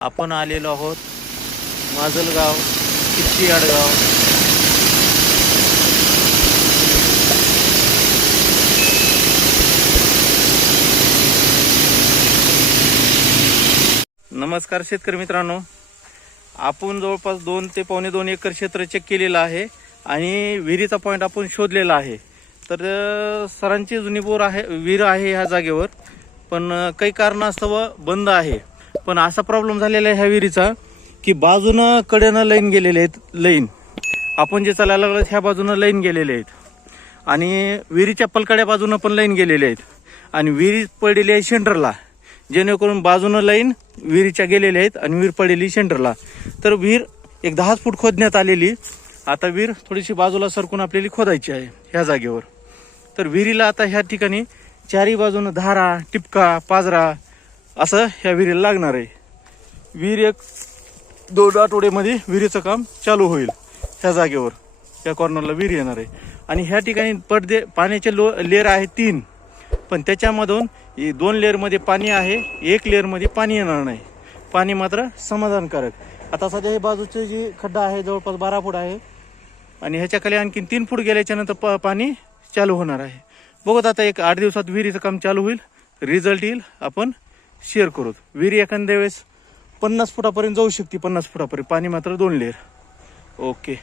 आपण आलेलो आहोत माजलगाव किच्ची आडगाव नमस्कार शेतकरी मित्रांनो. आपण जवळपास दोन ते पावणे दोन एकर क्षेत्र चेक केलेलं आहे आणि विहिरीचा पॉईंट आपण शोधलेला आहे. तर सरांची जुनी बोर आहे विहीर आहे ह्या जागेवर. पण काही कारणास्तव बंद आहे. पण असा प्रॉब्लेम झालेला आहे ह्या विहिरीचा की बाजूनं कडेनं लाईन गेलेले आहेत लाईन आपण जे चालायला लागलो ह्या बाजूनं लाईन गेलेले आहेत. आणि विहिरीच्या पलकड्या बाजूनं पण लाईन गेलेले आहेत. आणि विहिरी पडलेली आहे सेंटरला जेणेकरून बाजूनं लाईन विहिरीच्या गेलेल्या आहेत आणि विहीर पडलेली सेंटरला तर विहीर एक दहाच फूट खोदण्यात आलेली. आता विहीर थोडीशी बाजूला सरकून आपल्याला खोदायची आहे ह्या जागेवर. तर विहिरीला आता ह्या ठिकाणी चारी बाजूनं धारा टिपका पाजरा असं ह्या विहिरीला लागणार आहे. विहीर एक दोन आठवड्यामध्ये विहिरीचं काम चालू होईल ह्या जागेवर. या कॉर्नरला विहीर येणार आहे. आणि ह्या ठिकाणी पडदे पाण्याचे लो लेअर आहे तीन. पण त्याच्यामधून ही दोन लेअरमध्ये पाणी आहे एक लेअरमध्ये पाणी येणार नाही. पाणी मात्र समाधानकारक. आता सध्या हे बाजूचे जे खड्डा आहे जवळपास बारा फूट आहे. आणि ह्याच्याखाली आणखीन तीन फूट गेल्याच्यानंतर प पाणी चालू होणार आहे. बघत आता एक आठ दिवसात विहिरीचं काम चालू होईल. रिझल्ट येईल. आपण शेअर करू विहिरी एखाद्या वेळेस पन्नास फुटापर्यंत जाऊ शकते पन्नास फुटापर्यंत. पाणी मात्र दोन लेअर. ओके.